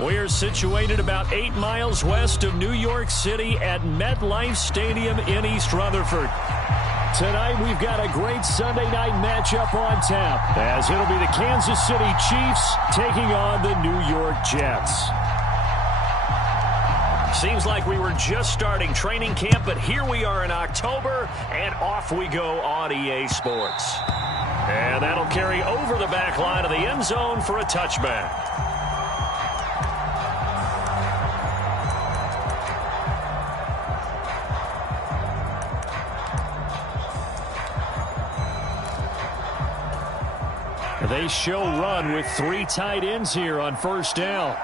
We're situated about 8 miles west of New York City at MetLife Stadium in East Rutherford. Tonight, we've got a great Sunday night matchup on tap, as it'll be the Kansas City Chiefs taking on the New York Jets. Seems like we were just starting training camp, but here we are in October, and off we go on EA Sports. And that'll carry over the back line of the end zone for a touchback. They show run with 3 tight ends here on first down.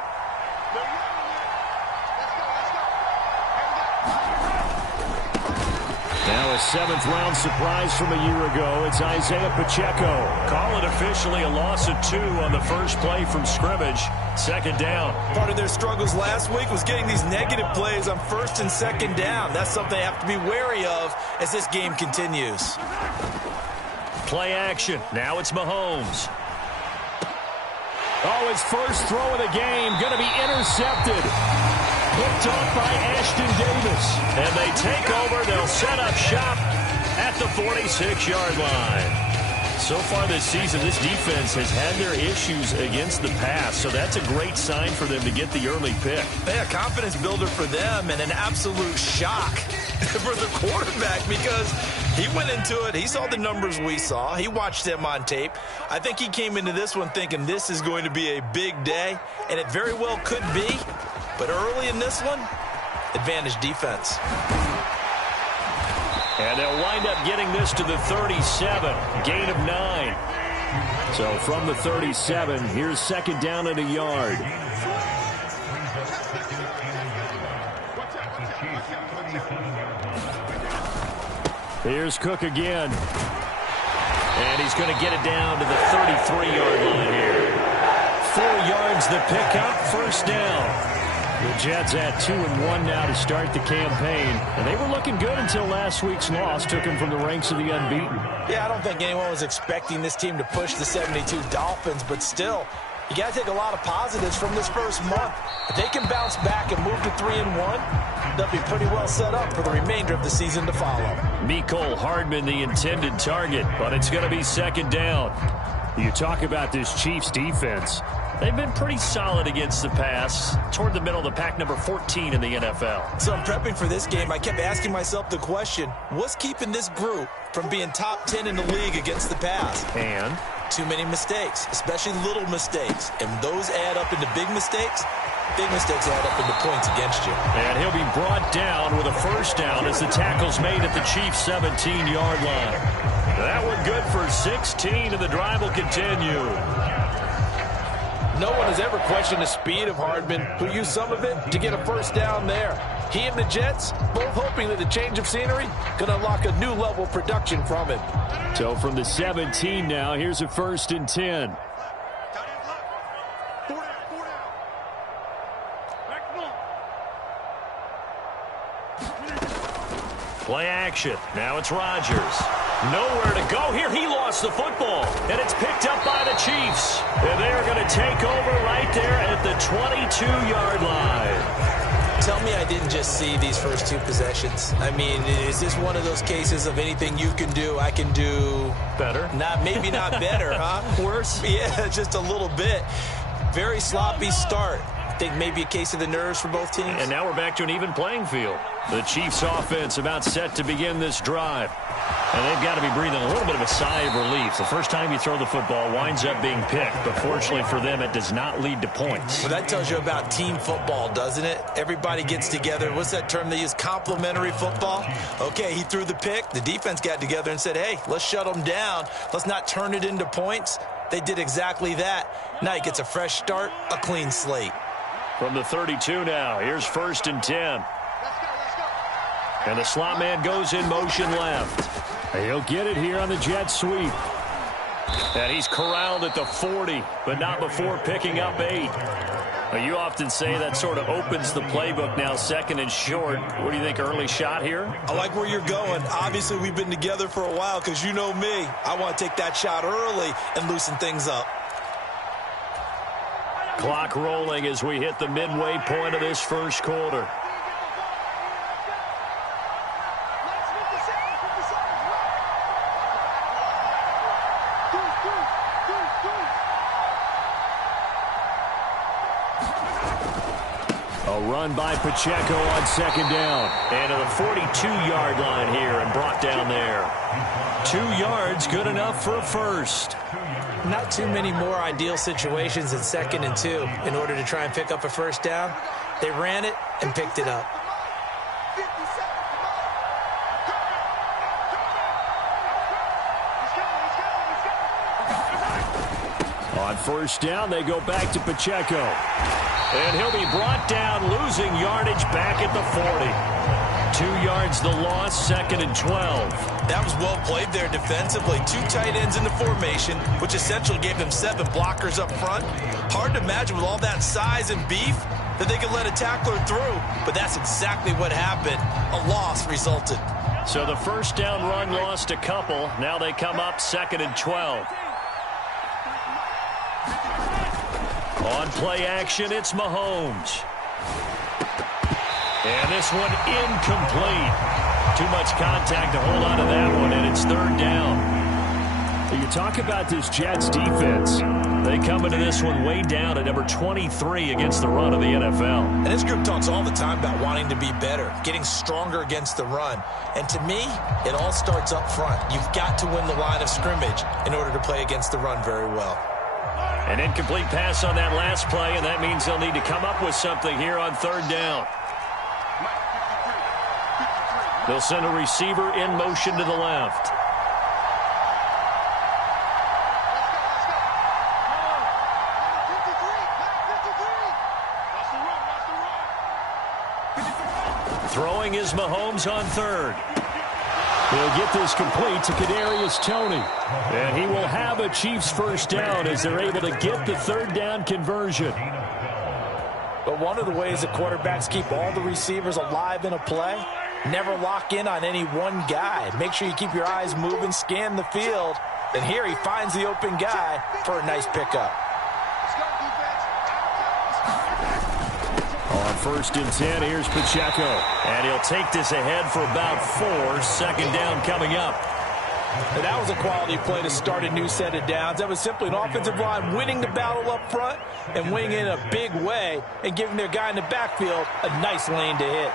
Now a 7th-round surprise from a year ago. It's Isaiah Pacheco. Call it officially a loss of 2 on the first play from scrimmage. 2nd down. Part of their struggles last week was getting these negative plays on 1st and 2nd down. That's something they have to be wary of as this game continues. Play action. Now it's Mahomes. Oh, his first throw of the game going to be intercepted. Picked off by Ashton Davis. And they take over. They'll set up shop at the 46-yard line. So far this season, this defense has had their issues against the pass, so that's a great sign for them to get the early pick. Yeah, confidence builder for them and an absolute shock for the quarterback because he went into it. He saw the numbers we saw. He watched them on tape. I think he came into this one thinking this is going to be a big day, and it very well could be. But early in this one, advantage defense. And they'll wind up getting this to the 37. Gain of 9. So from the 37, here's 2nd down and a yard. Here's Cook again. And he's going to get it down to the 33-yard line here. 4 yards the pickup, 1st down. The Jets at 2-1 now to start the campaign. And they were looking good until last week's loss took them from the ranks of the unbeaten. Yeah, I don't think anyone was expecting this team to push the 72 Dolphins, but still, you got to take a lot of positives from this first month. If they can bounce back and move to 3-1, they'll be pretty well set up for the remainder of the season to follow. Mecole Hardman, the intended target, but it's going to be 2nd down. You talk about this Chiefs defense. They've been pretty solid against the pass, toward the middle of the pack, number 14 in the NFL. So I'm prepping for this game. I kept asking myself the question, what's keeping this group from being top 10 in the league against the pass? And? Too many mistakes, especially little mistakes. And those add up into big mistakes. Big mistakes add up into points against you. And he'll be brought down with a 1st down as the tackle's made at the Chiefs' 17-yard line. That one good for 16, and the drive will continue. No one has ever questioned the speed of Hardman, who used some of it to get a 1st down there. He and the Jets both hoping that the change of scenery could unlock a new level of production from him. So from the 17 now, here's a 1st and 10. Play action. Now it's Rodgers. Nowhere to go here. He lost the football, and it's picked up by the Chiefs. And they're going to take over right there at the 22-yard line. Tell me I didn't just see these first 2 possessions. I mean, is this one of those cases of anything you can do, I can do better? Maybe not better, huh? Worse? Yeah, just a little bit. Very sloppy start. I think maybe a case of the nerves for both teams. And now we're back to an even playing field. The Chiefs offense about set to begin this drive. And they've got to be breathing a little bit of a sigh of relief. The first time you throw the football winds up being picked, but fortunately for them, it does not lead to points. Well, that tells you about team football, doesn't it? Everybody gets together. What's that term they use? Complementary football? Okay, he threw the pick. The defense got together and said, hey, let's shut them down. Let's not turn it into points. They did exactly that. Now he gets a fresh start, a clean slate. From the 32 now, here's 1st and 10. And the slot man goes in motion left. He'll get it here on the jet sweep. And he's corralled at the 40, but not before picking up 8. Well, you often say that sort of opens the playbook now, 2nd and short. What do you think, early shot here? I like where you're going. Obviously, we've been together for a while because you know me. I want to take that shot early and loosen things up. Clock rolling as we hit the midway point of this first quarter. A run by Pacheco on second down. And to the 42-yard line here and brought down there. 2 yards, good enough for a first. Not too many more ideal situations in 2nd and 2 in order to try and pick up a first down. They ran it and picked it up. On first down, they go back to Pacheco. And he'll be brought down, losing yardage back at the 40. 2 yards the loss, 2nd and 12. That was well played there defensively. 2 tight ends in the formation, which essentially gave them 7 blockers up front. Hard to imagine with all that size and beef that they could let a tackler through, but that's exactly what happened. A loss resulted. So the first down run lost a couple. Now they come up 2nd and 12. On play action, it's Mahomes. And this one incomplete. Too much contact to hold on to that one, and it's 3rd down. You talk about this Jets defense. They come into this one way down at number 23 against the run of the NFL. And this group talks all the time about wanting to be better, getting stronger against the run. And to me, it all starts up front. You've got to win the line of scrimmage in order to play against the run very well. An incomplete pass on that last play, and that means they'll need to come up with something here on 3rd down. They'll send a receiver in motion to the left. Throwing is Mahomes on 3rd. He'll get this complete to Kadarius Toney. And he will have a Chiefs first down as they're able to get the 3rd down conversion. But one of the ways that quarterbacks keep all the receivers alive in a play, never lock in on any one guy. Make sure you keep your eyes moving, scan the field. And here he finds the open guy for a nice pickup. On 1st and 10, here's Pacheco. And he'll take this ahead for about 4. 2nd down coming up. And that was a quality play to start a new set of downs. That was simply an offensive line winning the battle up front and winning in a big way and giving their guy in the backfield a nice lane to hit.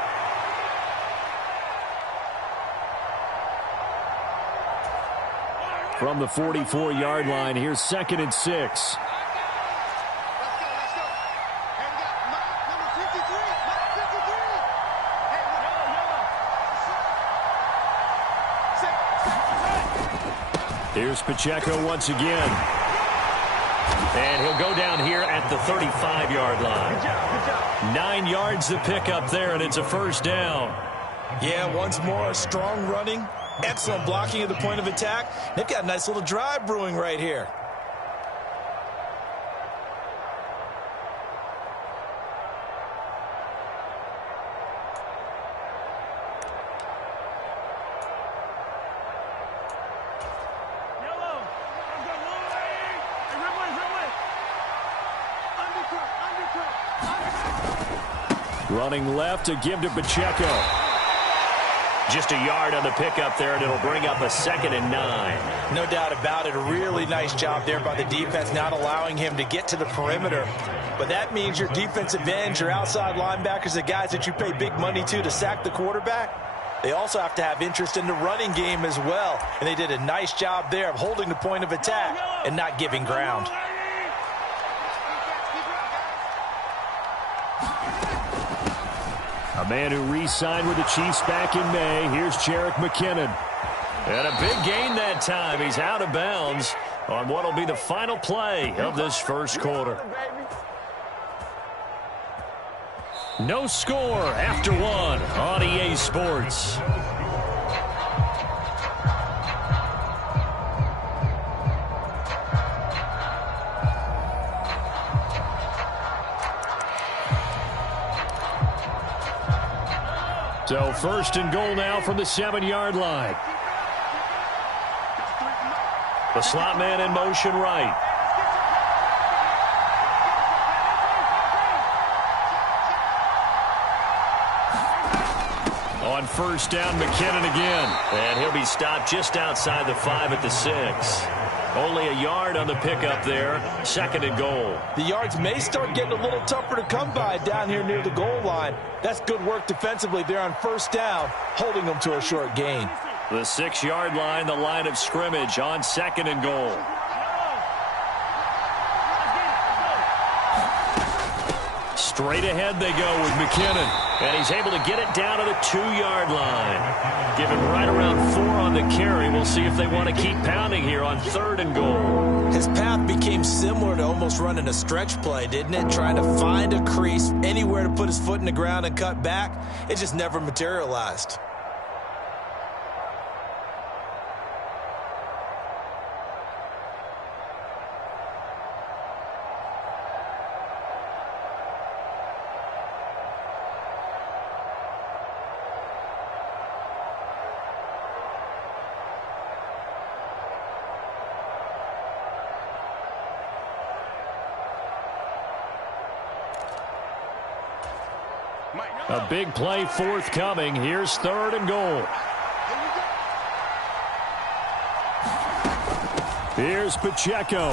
From the 44-yard line, here's 2nd and 6. Here's Pacheco once again. And he'll go down here at the 35-yard line. Good job. 9 yards to pick up there, and it's a first down. Yeah, once more, strong running, excellent blocking at the point of attack. They've got a nice little drive brewing right here. Running left to give to Pacheco. Just a yard on the pickup there, and it'll bring up a 2nd and 9. No doubt about it. A really nice job there by the defense, not allowing him to get to the perimeter. But that means your defensive ends, your outside linebackers, the guys that you pay big money to sack the quarterback, they also have to have interest in the running game as well. And they did a nice job there of holding the point of attack and not giving ground. A man who re-signed with the Chiefs back in May. Here's Jerick McKinnon. And a big gain that time. He's out of bounds on what will be the final play of this first quarter. No score after 1 on EA Sports. So 1st and goal now from the 7-yard line. The slot man in motion right. On first down, McKinnon again. And he'll be stopped just outside the 5 at the 6. Only a yard on the pickup there. 2nd and goal. The yards may start getting a little tougher to come by down here near the goal line. That's good work defensively there on first down, holding them to a short gain. The 6-yard line, the line of scrimmage on 2nd and goal. Straight ahead they go with McKinnon. And he's able to get it down to the 2-yard line. Give him right around 4 on the carry. We'll see if they want to keep pounding here on 3rd and goal. His path became similar to almost running a stretch play, didn't it? Trying to find a crease, anywhere to put his foot in the ground and cut back. It just never materialized. A big play forthcoming. Here's 3rd and goal. Here's Pacheco.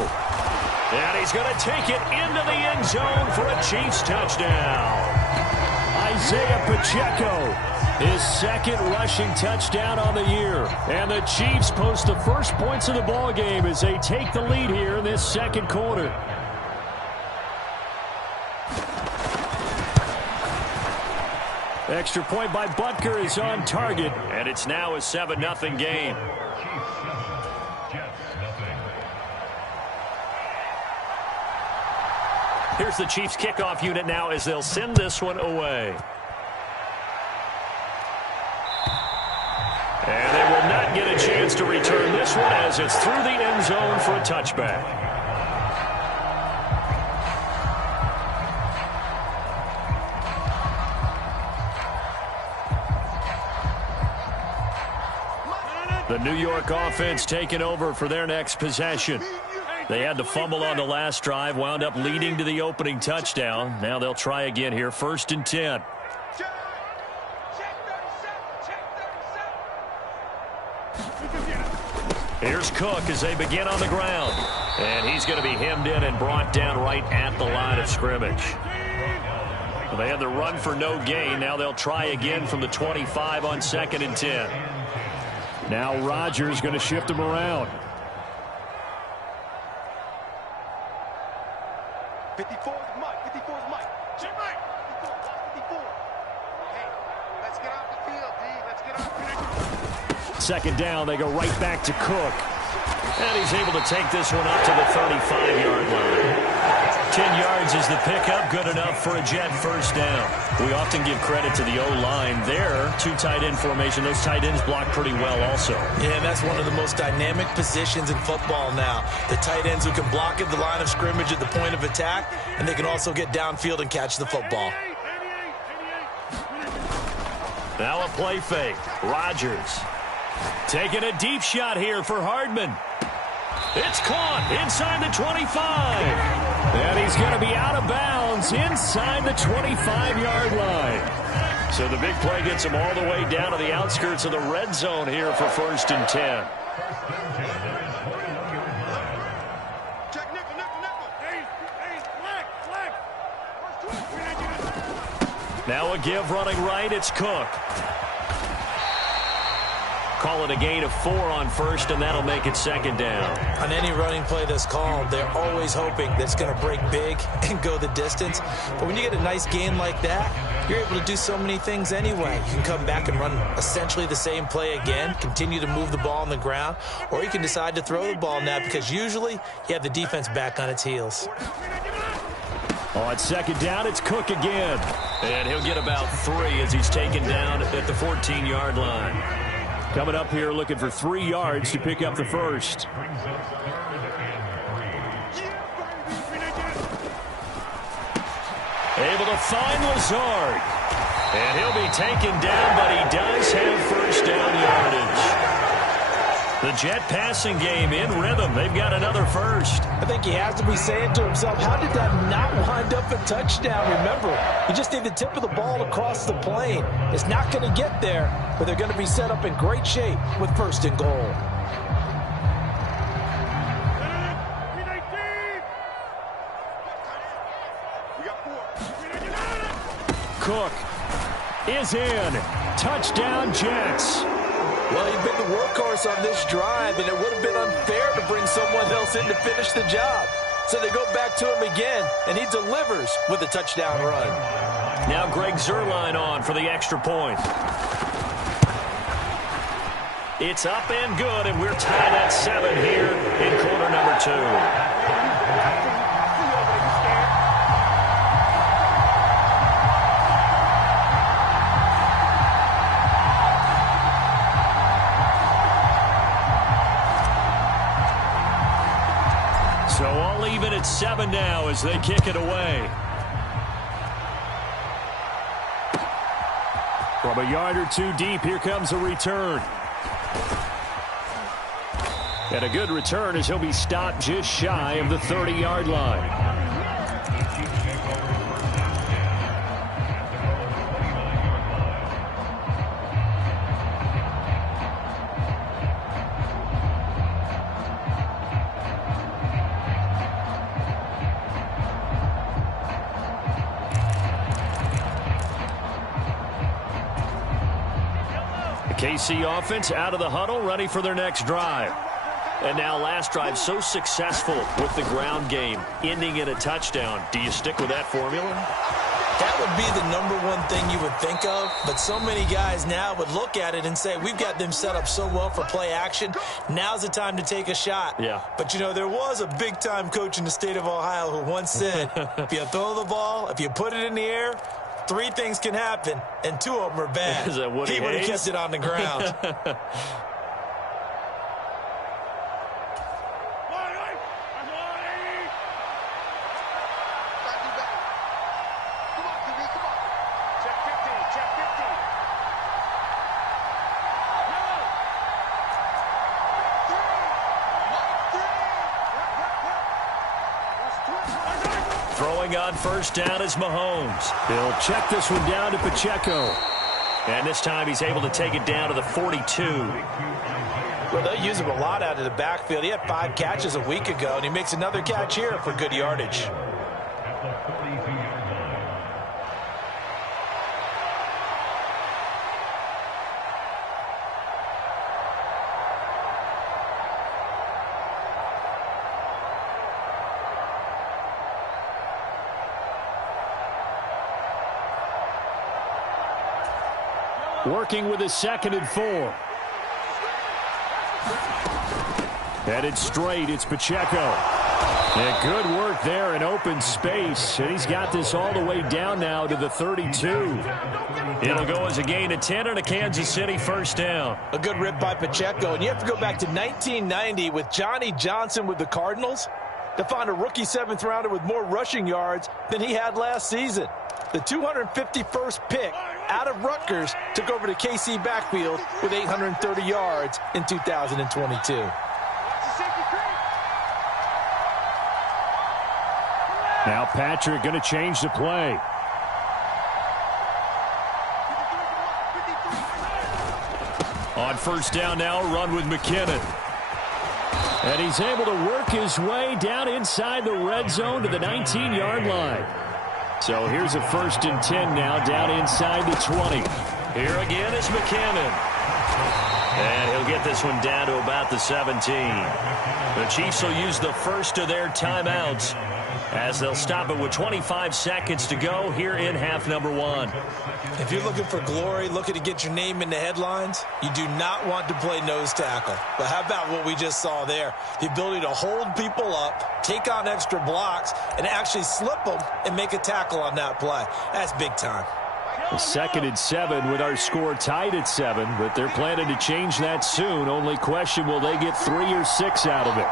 And he's going to take it into the end zone for a Chiefs touchdown. Isaiah Pacheco, his 2nd rushing touchdown on the year. And the Chiefs post the first points of the ball game as they take the lead here in this 2nd quarter. Extra point by Butker is on target, and it's now a 7-0 game. Here's the Chiefs kickoff unit now as they'll send this one away. And they will not get a chance to return this one as it's through the end zone for a touchback. The New York offense taking over for their next possession. They had to fumble on the last drive, wound up leading to the opening touchdown. Now they'll try again here, 1st and 10. Here's Cook as they begin on the ground. And he's going to be hemmed in and brought down right at the line of scrimmage. Well, they had the run for no gain. Now they'll try again from the 25 on 2nd and 10. Now Rodgers going to shift him around. 54 is Mike. 54 is Mike. Jim Mike. 54. Hey, let's get off the field, D. Let's get off the field. 2nd down, they go right back to Cook. And he's able to take this one up to the 35-yard line. 10 yards is the pickup, good enough for a Jet first down. We often give credit to the O-line there. 2 tight end formation. Those tight ends block pretty well also. Yeah, that's one of the most dynamic positions in football now. The tight ends who can block at the line of scrimmage at the point of attack, and they can also get downfield and catch the football. Now a play fake. Rodgers taking a deep shot here for Hardman. It's caught inside the 25. And he's going to be out of bounds inside the 25-yard line. So the big play gets him all the way down to the outskirts of the red zone here for 1st and 10. Now a give running right. It's Cook. Call it a gain of 4 on 1st, and that'll make it 2nd down. On any running play that's called, they're always hoping that it's going to break big and go the distance. But when you get a nice gain like that, you're able to do so many things anyway. You can come back and run essentially the same play again, continue to move the ball on the ground, or you can decide to throw the ball now because usually you have the defense back on its heels. On 2nd down, it's Cook again. And he'll get about 3 as he's taken down at the 14-yard line. Coming up here looking for 3 yards to pick up the first. Able to find Lazard. And he'll be taken down, but he does have first down yardage. The Jet passing game in rhythm. They've got another first. I think he has to be saying to himself, how did that not wind up a touchdown? Remember, you just need the tip of the ball across the plane. It's not going to get there, but they're going to be set up in great shape with first and goal. Cook is in. Touchdown, Jets. Well, he'd been the workhorse on this drive, and it would have been unfair to bring someone else in to finish the job. So they go back to him again, and he delivers with a touchdown run. Now Greg Zuerlein on for the extra point. It's up and good, and we're tied at 7 here in quarter number 2. So all even at 7 now as they kick it away. From a yard or two deep, here comes a return. And a good return as he'll be stopped just shy of the 30-yard line. KC offense out of the huddle, ready for their next drive. And now last drive so successful with the ground game, ending in a touchdown. Do you stick with that formula? That would be the #1 thing you would think of, but so many guys now would look at it and say, we've got them set up so well for play action. Now's the time to take a shot. Yeah. But, you know, there was a big-time coach in the state of Ohio who once said, if you throw the ball, if you put it in the air, 3 things can happen, and 2 of them are bad. Is that Woody He would have Hayes? kept it on the ground. Throwing on first down is Mahomes. He'll check this one down to Pacheco. And this time he's able to take it down to the 42. Well, they'll use him a lot out of the backfield. He had 5 catches a week ago, and he makes another catch here for good yardage. Working with a 2nd and 4. Headed straight, it's Pacheco. And good work there in open space. And he's got this all the way down now to the 32. It'll go as a gain of 10 and a Kansas City first down. A good rip by Pacheco. And you have to go back to 1990 with Johnny Johnson with the Cardinals to find a rookie 7th rounder with more rushing yards than he had last season. The 251st pick out of Rutgers took over the KC backfield with 830 yards in 2022. Now Patrick going to change the play. On first down now, run with McKinnon. And he's able to work his way down inside the red zone to the 19-yard line. So here's a 1st and 10 now down inside the 20. Here again is McKinnon. And he'll get this one down to about the 17. The Chiefs will use the first of their timeouts as they'll stop it with 25 seconds to go here in half number 1. If you're looking for glory, looking to get your name in the headlines, you do not want to play nose tackle. But how about what we just saw there? The ability to hold people up, take on extra blocks, and actually slip them and make a tackle on that play. That's big time. A 2nd and 7 with our score tied at 7, but they're planning to change that soon. Only question, will they get 3 or 6 out of it?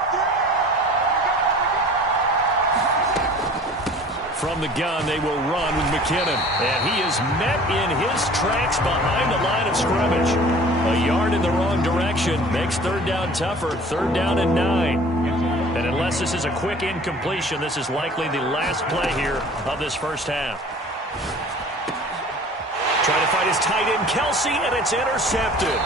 From the gun, they will run with McKinnon. And he is met in his tracks behind the line of scrimmage. A yard in the wrong direction makes third down tougher. Third down and 9. And unless this is a quick incompletion, this is likely the last play here of this first half. Trying to find his tight end, Kelsey, and it's intercepted.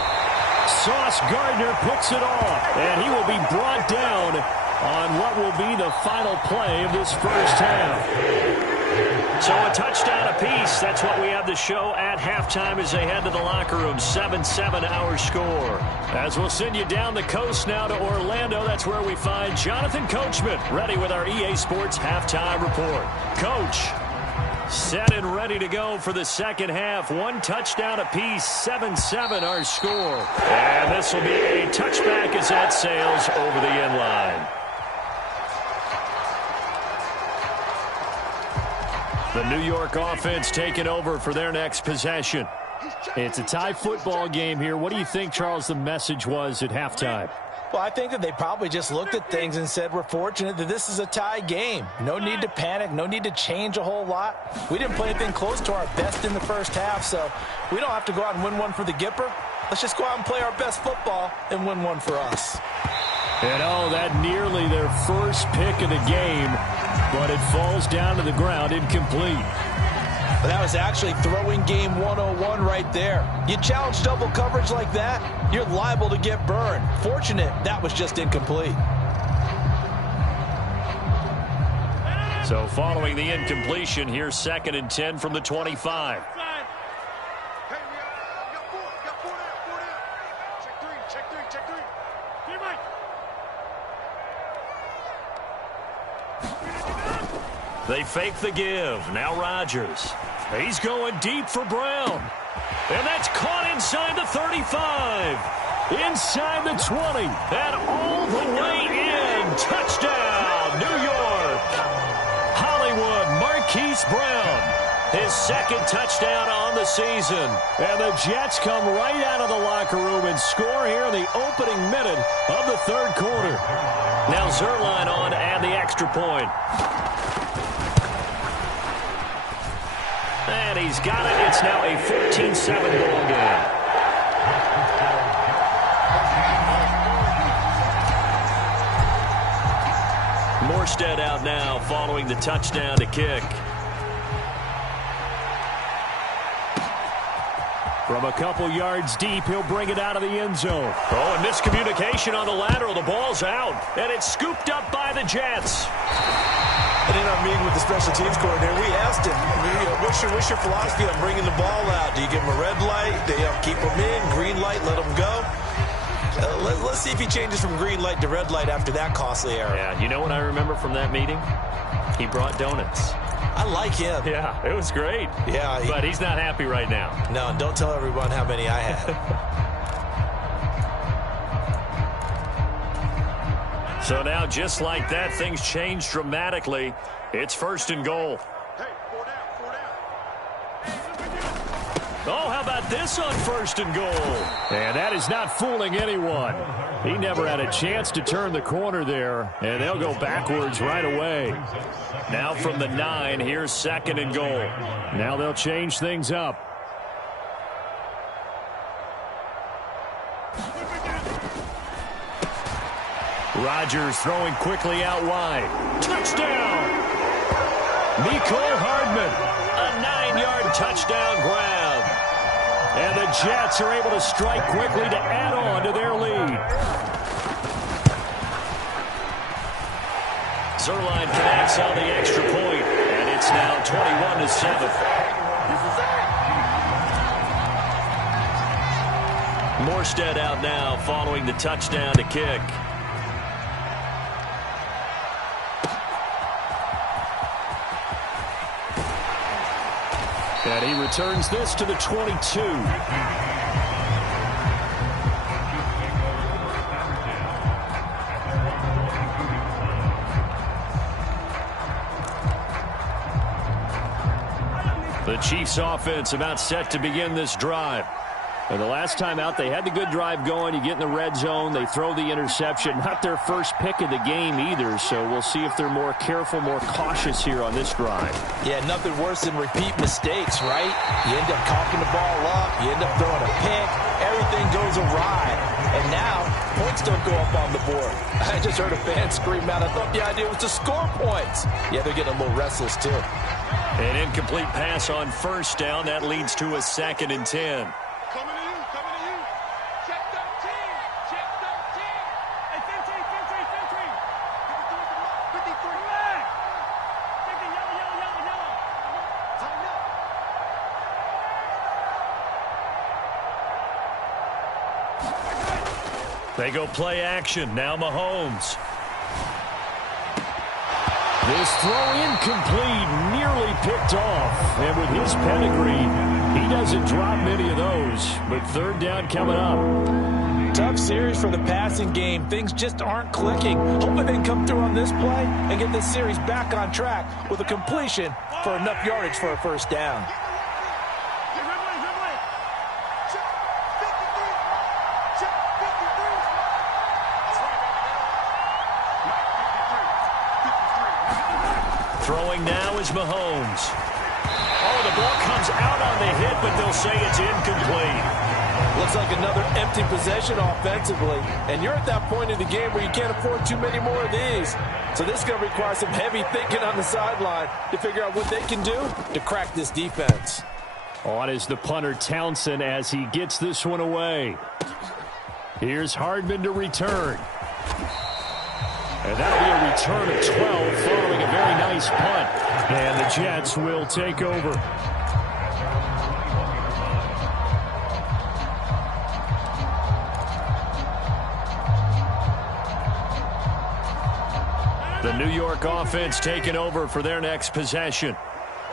Sauce Gardner picks it off, and he will be brought down on what will be the final play of this first half. So a touchdown apiece. That's what we have to show at halftime as they head to the locker room. 7-7 our score. As we'll send you down the coast now to Orlando, that's where we find Jonathan Coachman ready with our EA Sports halftime report. Coach, set and ready to go for the second half. One touchdown apiece, 7-7 our score. And this will be a touchback as that sails over the end line. The New York offense taking over for their next possession. It's a tie football game here. What do you think, Charles, the message was at halftime? Well, I think that they probably just looked at things and said, we're fortunate that this is a tie game. No need to panic. No need to change a whole lot. We didn't play anything close to our best in the first half, so we don't have to go out and win one for the Gipper. Let's just go out and play our best football and win one for us. And oh, that nearly their first pick of the game, but it falls down to the ground incomplete. But that was actually throwing game 101 right there. You challenge double coverage like that, you're liable to get burned. Fortunate that was just incomplete. So following the incompletion, here's 2nd and 10 from the 25. They fake the give. Now Rodgers. He's going deep for Brown. And that's caught inside the 35. Inside the 20. And all the way in. Touchdown, New York. Hollywood Marquise Brown. His second touchdown on the season. And the Jets come right out of the locker room and score here in the opening minute of the third quarter. Now Zerline on to add the extra point. And he's got it. It's now a 14-7 ball game. Morstead out now following the touchdown to kick. From a couple yards deep, he'll bring it out of the end zone. Oh, and miscommunication on the lateral. The ball's out, and it's scooped up by the Jets. And in our meeting with the special teams coordinator, we asked him, what's your philosophy on bringing the ball out? Do you give him a red light? Do you keep him in? Green light, let him go? Let's see if he changes from green light to red light after that costly error. Yeah, you know what I remember from that meeting? He brought donuts. I like him. Yeah, it was great. Yeah. But he's not happy right now. No, and don't tell everyone how many I had. So now, just like that, things change dramatically. It's 1st and goal. Hey, 4 down, 4 down. Oh, how about this on 1st and goal? And that is not fooling anyone. He never had a chance to turn the corner there, and they'll go backwards right away. Now from the 9, here's 2nd and goal. Now they'll change things up. Rodgers throwing quickly out wide. Touchdown! Mecole Hardman, a 9-yard touchdown grab. And the Jets are able to strike quickly to add on to their lead. Zerline connects on the extra point, and it's now 21-7. Morstead out now following the touchdown to kick. And he returns this to the 22. The Chiefs offense about set to begin this drive. And the last time out, they had the good drive going. You get in the red zone, they throw the interception. Not their first pick of the game either, so we'll see if they're more careful, more cautious here on this drive. Yeah, nothing worse than repeat mistakes, right? You end up cocking the ball up, you end up throwing a pick, everything goes awry. And now, points don't go up on the board. I just heard a fan scream out, I thought the idea was to score points. Yeah, they're getting a little restless too. An incomplete pass on first down. That leads to a 2nd and 10. Coming to you, coming to you. Check 13, check 13. Hey, 15, 15, 15. 53, man. 50, yellow. Tighten up. They go play action. Now Mahomes. This throw incomplete, nearly picked off. And with his pedigree, he doesn't drop many of those. But 3rd down coming up. Tough series for the passing game. Things just aren't clicking. Hoping they can come through on this play and get this series back on track with a completion for enough yardage for a first down. Throwing now is Mahomes. Oh, the ball comes out on the hit, but they'll say it's incomplete. Looks like another empty possession offensively. And you're at that point in the game where you can't afford too many more of these. So this is going to require some heavy thinking on the sideline to figure out what they can do to crack this defense. On is the punter Townsend as he gets this one away. Here's Hardman to return. And that'll be a return of 12 following a very nice punt. And the Jets will take over. The New York offense taking over for their next possession.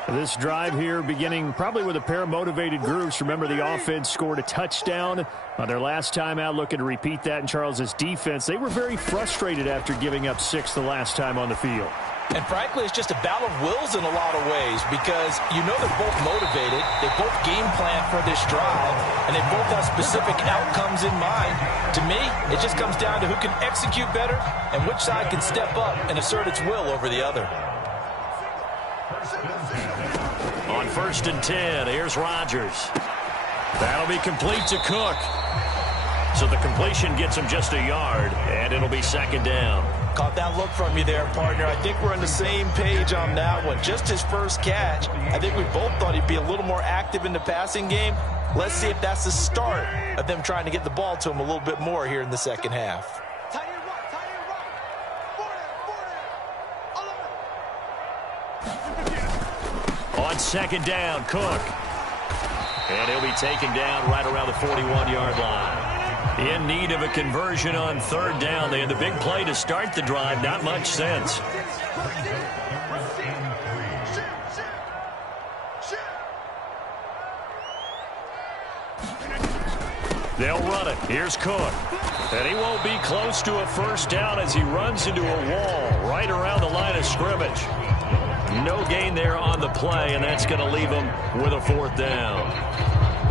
This drive here beginning probably with a pair of motivated groups. Remember, the offense scored a touchdown on their last time out, looking to repeat that in Charles's defense. They were very frustrated after giving up 6 the last time on the field. And frankly, it's just a battle of wills in a lot of ways because you know they're both motivated. They both game plan for this drive, and they both have specific outcomes in mind. To me, it just comes down to who can execute better and which side can step up and assert its will over the other. On 1st and 10, here's Rodgers. That'll be complete to Cook. So the completion gets him just a yard, and it'll be 2nd down. Caught that look from you there, partner. I think we're on the same page on that one. Just his first catch. I think we both thought he'd be a little more active in the passing game. Let's see if that's the start of them trying to get the ball to him a little bit more here in the second half. On 2nd down, Cook. And he'll be taken down right around the 41-yard line. In need of a conversion on 3rd down. They had the big play to start the drive. Not much sense. They'll run it. Here's Cook. And he won't be close to a first down as he runs into a wall right around the line of scrimmage. No gain there on the play, and that's going to leave him with a 4th down.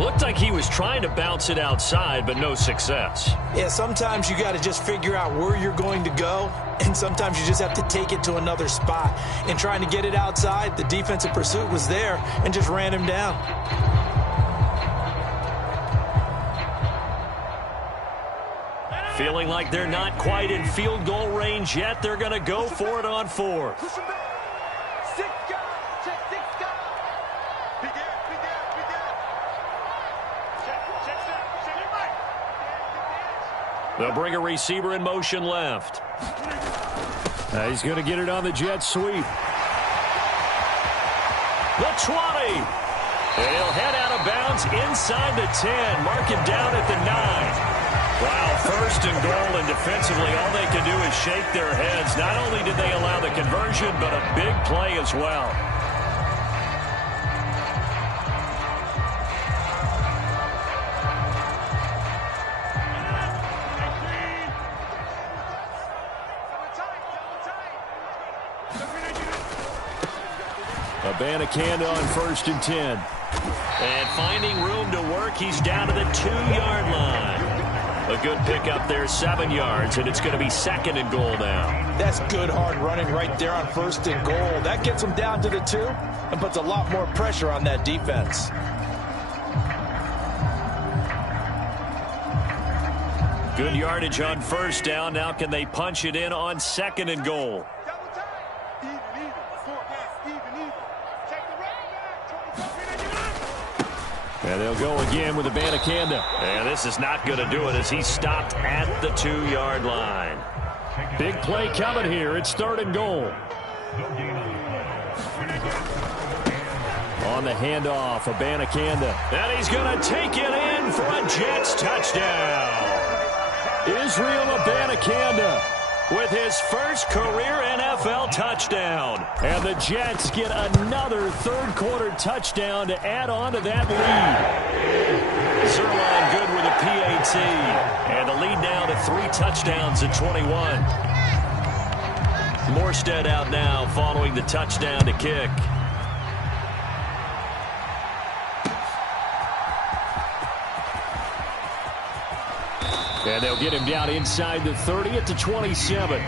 Looked like he was trying to bounce it outside, but no success. Yeah, sometimes you got to just figure out where you're going to go, and sometimes you just have to take it to another spot. And trying to get it outside, the defensive pursuit was there and just ran him down. Feeling like they're not quite in field goal range yet. They're going to go for it on 4th. They'll bring a receiver in motion left. He's going to get it on the jet sweep. The 20. And he'll head out of bounds inside the 10. Mark him down at the 9. Wow, 1st and goal, and defensively all they can do is shake their heads. Not only did they allow the conversion, but a big play as well. Abanikanda on 1st and 10. And finding room to work, he's down to the 2-yard line. A good pickup there, 7 yards, and it's going to be 2nd and goal now. That's good hard running right there on 1st and goal. That gets them down to the 2 and puts a lot more pressure on that defense. Good yardage on 1st down. Now can they punch it in on 2nd and goal? And they'll go again with Abanikanda. And this is not going to do it as he's stopped at the 2-yard line. Big play coming here. It's 3rd and goal. On the handoff, Abanikanda. And he's going to take it in for a Jets touchdown. Israel Abanikanda with his first career NFL touchdown. And the Jets get another 3rd-quarter touchdown to add on to that lead. Zerline good with a PAT. And the lead now to 3 touchdowns at 21. Morstead out now following the touchdown to kick. And they'll get him down inside the 30 at the 27.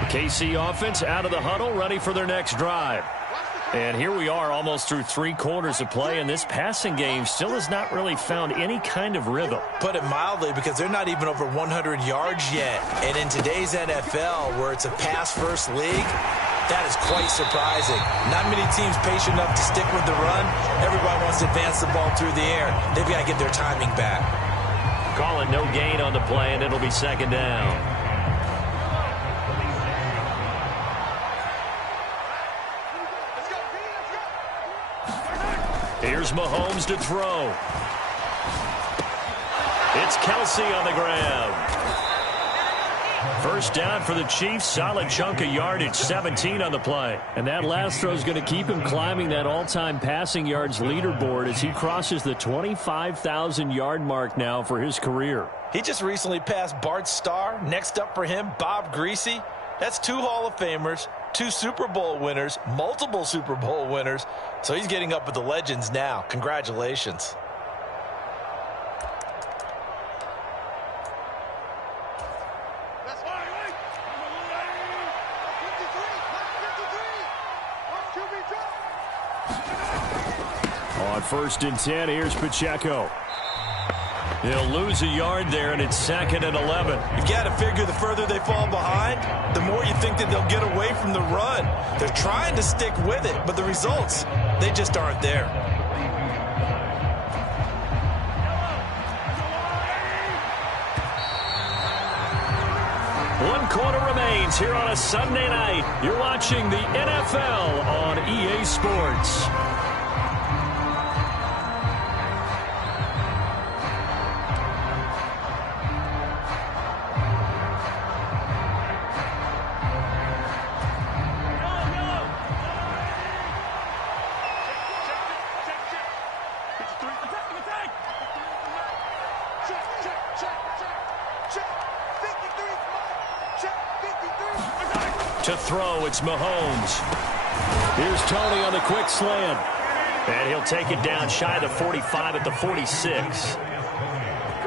The KC offense out of the huddle, ready for their next drive. And here we are almost through 3 quarters of play, and this passing game still has not really found any kind of rhythm. Put it mildly, because they're not even over 100 yards yet. And in today's NFL, where it's a pass-first league, that is quite surprising. Not many teams patient enough to stick with the run. Everybody wants to advance the ball through the air. They've got to get their timing back. Calling no gain on the play, and it'll be 2nd down. Here's Mahomes to throw. It's Kelsey on the grab. 1st down for the Chiefs. Solid chunk of yardage, 17 on the play. And that last throw is going to keep him climbing that all-time passing yards leaderboard as he crosses the 25,000-yard mark now for his career. He just recently passed Bart Starr. Next up for him, Bob Greasy. That's 2 Hall of Famers, 2 Super Bowl winners, multiple Super Bowl winners. So he's getting up with the legends now. Congratulations. On 1st and 10, here's Pacheco. They'll lose a yard there, and it's 2nd and 11. You've got to figure the further they fall behind, the more you think that they'll get away from the run. They're trying to stick with it, but the results, they just aren't there. One quarter remains here on a Sunday night. You're watching the NFL on EA Sports. To throw, it's Mahomes. Here's Tony on the quick slant. And he'll take it down shy of the 45 at the 46.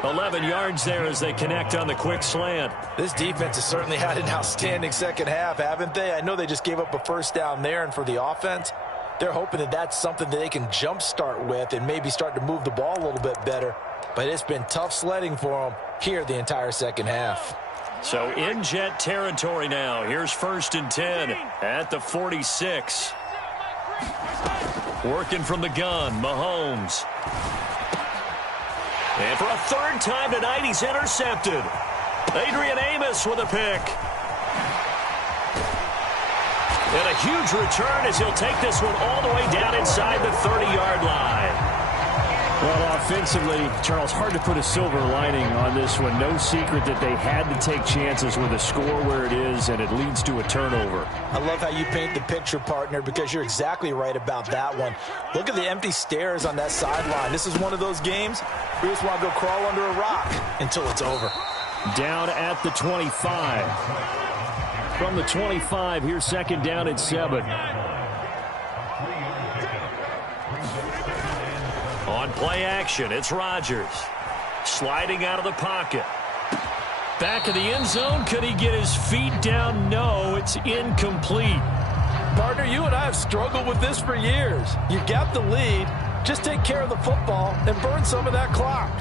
11 yards there as they connect on the quick slant. This defense has certainly had an outstanding 2nd half, haven't they? I know they just gave up a 1st down there, and for the offense, they're hoping that that's something that they can jumpstart with and maybe start to move the ball a little bit better. But it's been tough sledding for them here the entire 2nd half. So in Jet territory now. Here's 1st and 10 at the 46. Working from the gun, Mahomes. And for a 3rd time tonight, he's intercepted. Adrian Amos with a pick. And a huge return as he'll take this one all the way down inside the 30-yard line. Well, offensively, Charles, hard to put a silver lining on this one. No secret that they had to take chances with a score where it is, and it leads to a turnover. I love how you paint the picture, partner, because you're exactly right about that one. Look at the empty stares on that sideline. This is one of those games where you just want to go crawl under a rock until it's over. down at the 25. From the 25, here's second down and 7. On play action, it's Rodgers. Sliding out of the pocket. Back of the end zone. Could he get his feet down? No, it's incomplete. Partner, you and I have struggled with this for years. You got the lead. Just take care of the football and burn some of that clock.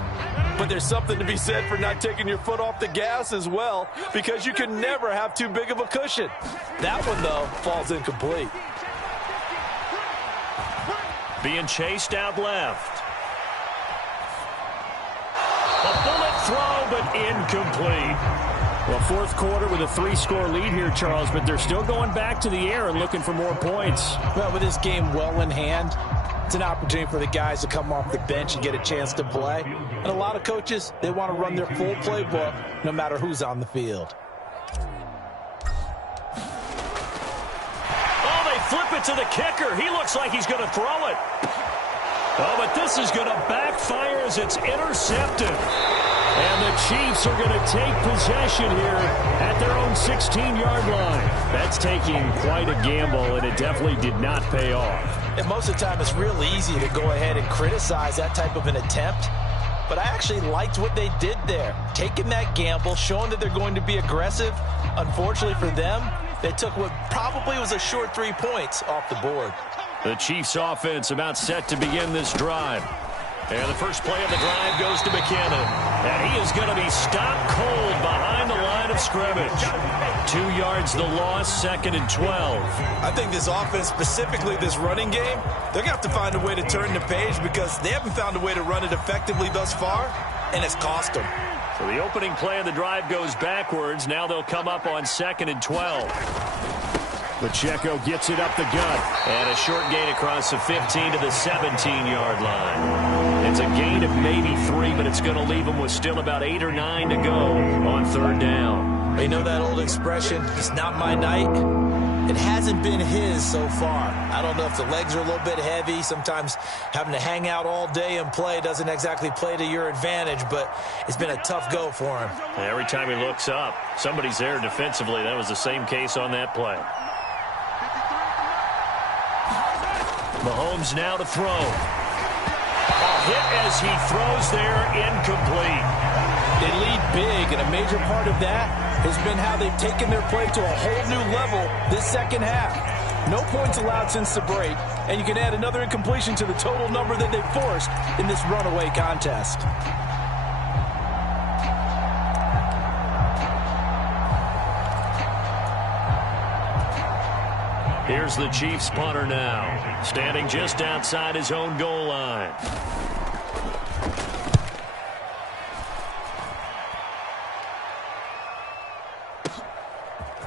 But there's something to be said for not taking your foot off the gas as well, because you can never have too big of a cushion. That one, though, falls incomplete. Being chased out left. A bullet throw, but incomplete. Well, fourth quarter with a 3-score lead here, Charles, but they're still going back to the air and looking for more points. Well, with this game well in hand, it's an opportunity for the guys to come off the bench and get a chance to play. And a lot of coaches, they want to run their full playbook no matter who's on the field. Oh, they flip it to the kicker. He looks like he's going to throw it. Oh, but this is going to backfire as it's intercepted. And the Chiefs are going to take possession here at their own 16-yard line. That's taking quite a gamble, and it definitely did not pay off. And most of the time, it's real easy to go ahead and criticize that type of an attempt. But I actually liked what they did there. Taking that gamble, showing that they're going to be aggressive. Unfortunately for them, they took what probably was a short 3 points off the board. The Chiefs offense about set to begin this drive. And the first play of the drive goes to McKinnon. And he is going to be stopped cold behind the line of scrimmage. 2 yards the loss, second and 12. I think this offense, specifically this running game, they're going to have to find a way to turn the page because they haven't found a way to run it effectively thus far, and it's cost them. So the opening play of the drive goes backwards. Now they'll come up on second and 12. Pacheco gets it up the gut. And a short gain across the 15 to the 17-yard line. It's a gain of maybe 3, but it's going to leave them with still about 8 or 9 to go on third down. You know that old expression, it's not my night? It hasn't been his so far. I don't know if the legs are a little bit heavy. Sometimes having to hang out all day and play doesn't exactly play to your advantage, but it's been a tough go for him. Every time he looks up, somebody's there defensively. That was the same case on that play. Mahomes now to throw. A hit as he throws there, incomplete. They lead big, and a major part of that has been how they've taken their play to a whole new level this second half. No points allowed since the break, and you can add another incompletion to the total number that they've forced in this runaway contest. Here's the Chiefs punter now, standing just outside his own goal line.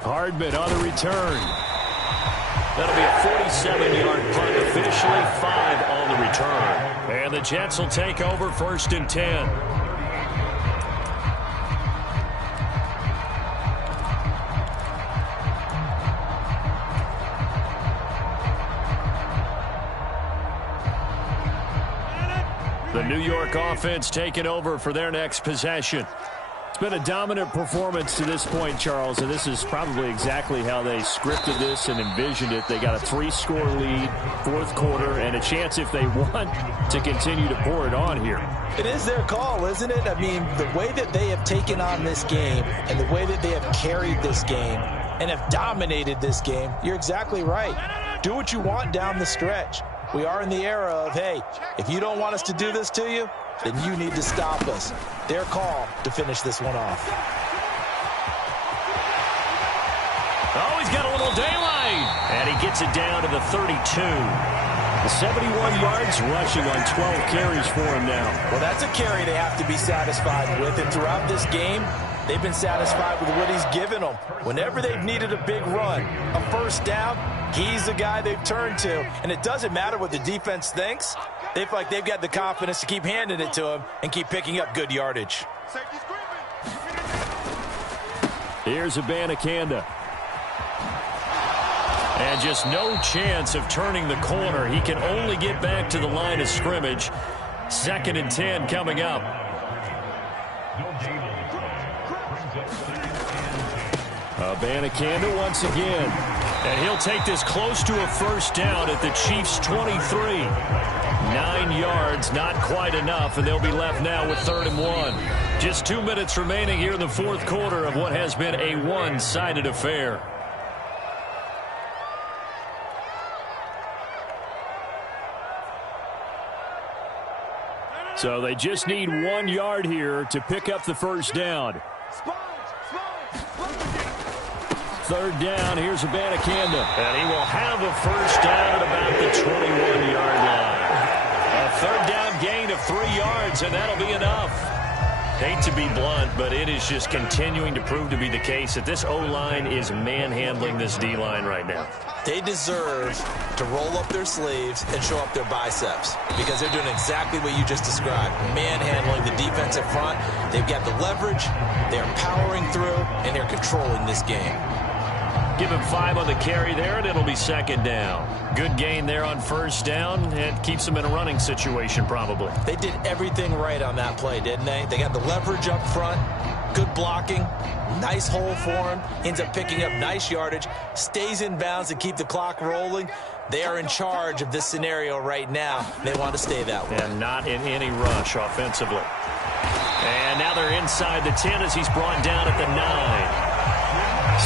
Hardman on the return. That'll be a 47-yard punt, officially 5 on the return. And the Jets will take over first and 10. The New York offense taking over for their next possession. It's been a dominant performance to this point, Charles, and this is probably exactly how they scripted this and envisioned it. They got a 3-score lead, fourth quarter, and a chance, if they want, to continue to pour it on here. It is their call, isn't it? I mean, the way that they have taken on this game and the way that they have carried this game and have dominated this game, you're exactly right. Do what you want down the stretch. We are in the era of, hey, if you don't want us to do this to you, then you need to stop us. Their call to finish this one off. Oh, he's got a little daylight. And he gets it down to the 32. 71 yards rushing on 12 carries for him now. Well, that's a carry they have to be satisfied with. And throughout this game, they've been satisfied with what he's given them. Whenever they've needed a big run, a first down, he's the guy they've turned to. And it doesn't matter what the defense thinks. They feel like they've got the confidence to keep handing it to him and keep picking up good yardage. Here's Abanikanda. And just no chance of turning the corner. He can only get back to the line of scrimmage. Second and 10 coming up. Abanikanda once again. And he'll take this close to a first down at the Chiefs' 23. 9 yards, not quite enough, and they'll be left now with 3rd and 1. Just 2 minutes remaining here in the 4th quarter of what has been a one-sided affair. So they just need 1 yard here to pick up the first down. 3rd down, here's Abanikanda. And he will have a first down at about the 21-yard line. A 3rd down gain of 3 yards, and that'll be enough. Hate to be blunt, but it is just continuing to prove to be the case that this O-line is manhandling this D-line right now. They deserve to roll up their sleeves and show up their biceps because they're doing exactly what you just described, manhandling the defensive front. They've got the leverage, they're powering through, and they're controlling this game. Give him 5 on the carry there, and it'll be 2nd down. Good gain there on 1st down, and keeps them in a running situation probably. They did everything right on that play, didn't they? They got the leverage up front, good blocking, nice hole for him, ends up picking up nice yardage, stays in bounds to keep the clock rolling. They are in charge of this scenario right now. They want to stay that way. And not in any rush offensively. And now they're inside the 10 as he's brought down at the 9.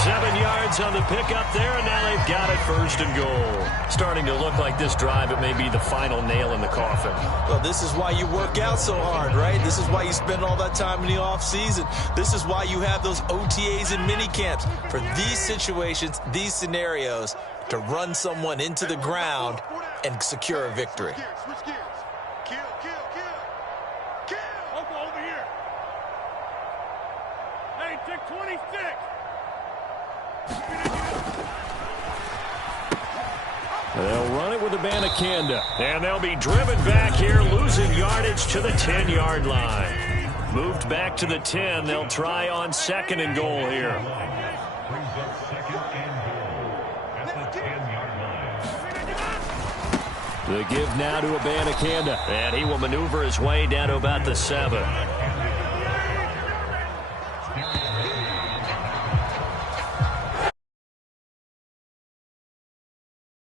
7 yards on the pickup there, and now they've got it 1st and goal. Starting to look like this drive, it may be the final nail in the coffin. Well, this is why you work out so hard, right? This is why you spend all that time in the offseason. This is why you have those OTAs and mini camps. For these situations, these scenarios, to run someone into the ground and secure a victory. Switch gears. Kill. Over here. Hey, take 26. They'll run it with Abanikanda. And they'll be driven back here, losing yardage to the 10-yard line. Moved back to the 10. They'll try on 2nd and goal here. The give now to Abanikanda. And he will maneuver his way down to about the 7.